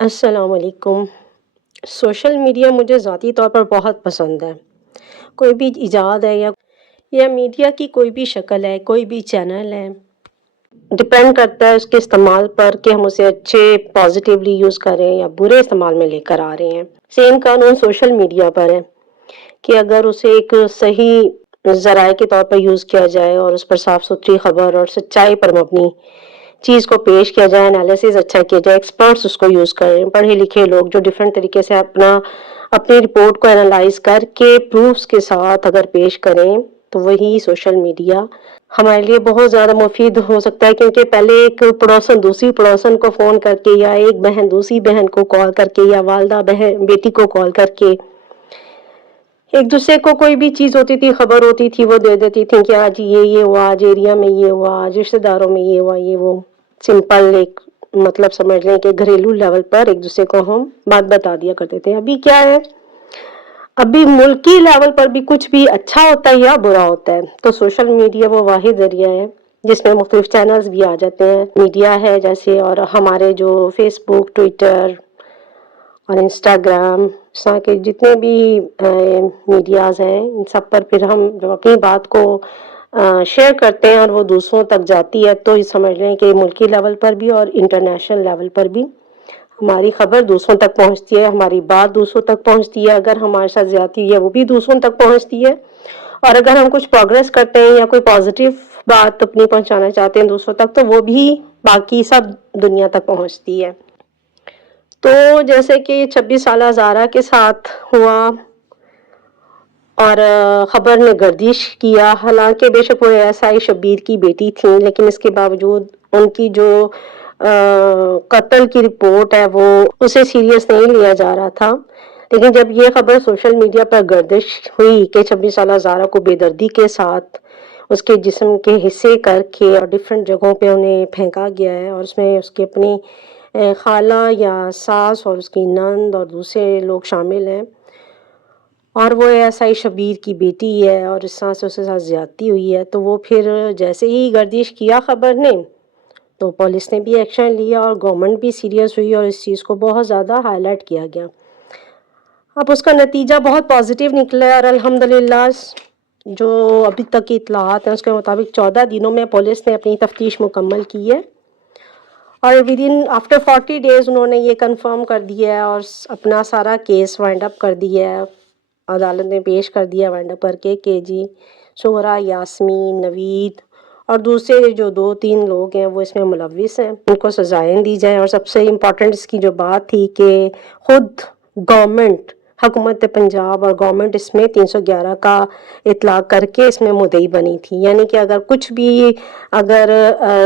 السلام علیکم۔ Social media مجھے ذاتی طور پر بہت پسند ہے۔ کوئی بھی ایجاد ہے یا میڈیا کی کوئی بھی شکل ہے، کوئی بھی چینل ہے، ڈپینڈ کرتا ہے اس کے استعمال پر کہ ہم اسے اچھے پازیٹیولی یوز کریں یا برے استعمال میں لے کر آ رہے ہیں۔ سیم قانون سوشل میڈیا پر ہے کہ اگر اسے ایک صحیح ذرائع کے طور پر یوز کیا جائے اور اس پر صاف ستھری خبر اور سچائی پر مبنی چیز کو پیش کیا جائے، انالیسز اچھا کیا جائے، ایکسپرٹس اس کو یوز کریں، پڑھے لکھے لوگ جو ڈفرینٹ طریقے سے اپنی رپورٹ کو انالائز کر کے پروفس کے ساتھ اگر پیش کریں تو وہی سوشل میڈیا ہمارے لیے بہت زیادہ مفید ہو سکتا ہے، کیونکہ پہلے ایک پڑوسن دوسری پڑوسن کو فون کر کے یا ایک بہن دوسری بہن کو کال کر کے یا والدہ بہن بیٹی کو کال کر کے ایک دوسرے کو کوئی بھی چیز ہوتی تھی، خبر ہوتی تھی، وہ دے دیتی تھی کہ آج یہ ہوا، آج ایریا میں یہ ہوا، آج رشتے داروں میں یہ ہوا، یہ وہ سمپل ایک مطلب سمجھ لیں کہ گھریلو لیول پر ایک دوسرے کو ہم بات بتا دیا کرتے تھے۔ ابھی کیا ہے، ابھی ملکی لیول پر بھی کچھ بھی اچھا ہوتا ہے یا برا ہوتا ہے تو سوشل میڈیا وہ واحد ذریعہ ہے جس میں مختلف چینلز بھی آ جاتے ہیں، میڈیا ہے جیسے، اور ہمارے جو فیس بک، ٹویٹر اور انسٹاگرام اس طرح کے جتنے بھی میڈیاز ہیں، ان سب پر پھر ہم جب اپنی بات کو شیئر کرتے ہیں اور وہ دوسروں تک جاتی ہے تو یہ سمجھ لیں کہ ملکی لیول پر بھی اور انٹرنیشنل لیول پر بھی ہماری خبر دوسروں تک پہنچتی ہے، ہماری بات دوسروں تک پہنچتی ہے، اگر ہمارے ساتھ زیادتی ہے وہ بھی دوسروں تک پہنچتی ہے، اور اگر ہم کچھ پروگریس کرتے ہیں یا کوئی پازیٹیو بات اپنی پہنچانا چاہتے ہیں دوسروں تک تو وہ بھی باقی سب دنیا تک پہنچتی ہے۔ تو جیسے کہ 26 سالہ زارا کے ساتھ ہوا اور خبر نے گردش کیا، حالانکہ بے شک وہ ASI شبیر کی بیٹی تھی، لیکن اس کے باوجود ان کی جو قتل کی رپورٹ ہے وہ اسے سیریس نہیں لیا جا رہا تھا، لیکن جب یہ خبر سوشل میڈیا پر گردش ہوئی کہ 26 سالہ زارا کو بے دردی کے ساتھ اس کے جسم کے حصے کر کے اور ڈفرینٹ جگہوں پہ انہیں پھینکا گیا ہے، اور اس میں اس کی اپنی خالہ یا ساس اور اس کی نند اور دوسرے لوگ شامل ہیں، اور وہ ASI شبیر کی بیٹی ہے اور اس طرح سے اس کے ساتھ زیادتی ہوئی ہے، تو وہ پھر جیسے ہی گردش کیا خبر نے تو پولیس نے بھی ایکشن لیا اور گورنمنٹ بھی سیریس ہوئی اور اس چیز کو بہت زیادہ ہائی لائٹ کیا گیا۔ اب اس کا نتیجہ بہت پازیٹیو نکلا ہے اور الحمدللہ جو ابھی تک کی اطلاعات ہیں اس کے مطابق 14 دنوں میں پولیس نے اپنی تفتیش مکمل کی ہے، اور آفٹر 40 days انہوں نے یہ کنفرم کر دیا ہے اور اپنا سارا کیس وائنڈ اپ کر دیا ہے، عدالت میں پیش کر دیا وائنڈ اپ کر کے کہ جی شہرا، یاسمین، نوید اور دوسرے جو 2-3 لوگ ہیں وہ اس میں ملوث ہیں، ان کو سزائیں دی جائیں، اور سب سے امپورٹنٹ اس کی جو بات تھی کہ خود گورنمنٹ، حکومت پنجاب اور گورنمنٹ اس میں 311 کا اطلاق کر کے اس میں مدعی بنی تھی، یعنی کہ اگر کچھ بھی، اگر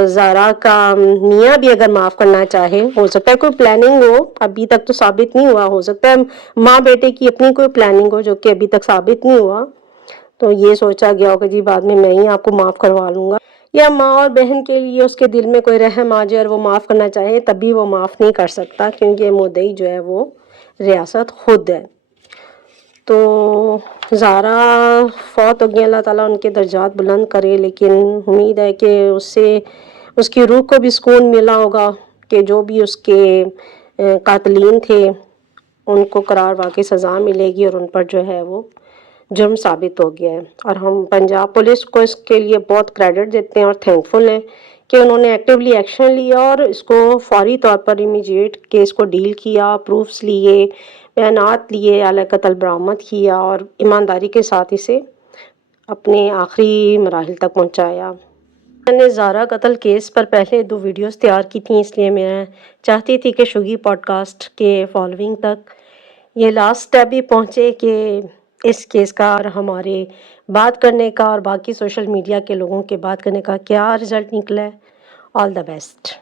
زارا کا میاں بھی اگر معاف کرنا چاہے، ہو سکتا ہے کوئی پلاننگ ہو، ابھی تک تو ثابت نہیں ہوا، ہو سکتا ہے ماں بیٹے کی اپنی کوئی پلاننگ ہو جو کہ ابھی تک ثابت نہیں ہوا، تو یہ سوچا گیا ہو کہ جی بعد میں ہی آپ کو معاف کروا لوں گا، یا ماں اور بہن کے لیے اس کے دل میں کوئی رحم آ جائے اور وہ معاف کرنا چاہے تب بھی وہ معاف نہیں کر سکتا، کیونکہ مدعی جو ہے وہ ریاست خود ہے۔ تو زارا فوت ہو گئی، اللہ تعالیٰ ان کے درجات بلند کرے، لیکن امید ہے کہ اس کی روح کو بھی سکون ملا ہوگا کہ جو بھی اس کے قاتلین تھے ان کو قرار واقعی سزا ملے گی اور ان پر جو ہے وہ جرم ثابت ہو گیا ہے، اور ہم پنجاب پولیس کو اس کے لیے بہت کریڈٹ دیتے ہیں اور تھینکفل ہیں کہ انہوں نے ایکٹیولی ایکشن لیا اور اس کو فوری طور پر امیجیٹ کیس کو ڈیل کیا، پروفس لیے، بیانات لیے، اعلی قتل برآمد کیا اور ایمانداری کے ساتھ اسے اپنے آخری مراحل تک پہنچایا۔ میں نے زارا قتل کیس پر پہلے 2 ویڈیوز تیار کی تھیں، اس لیے میں چاہتی تھی کہ شوگی پوڈ کاسٹ کے فالوئنگ تک یہ لاسٹ سٹیپ بھی پہنچے کہ اس کیس کا اور ہمارے بات کرنے کا اور باقی سوشل میڈیا کے لوگوں کے بات کرنے کا کیا رزلٹ نکلا ہے۔ آل دا بیسٹ۔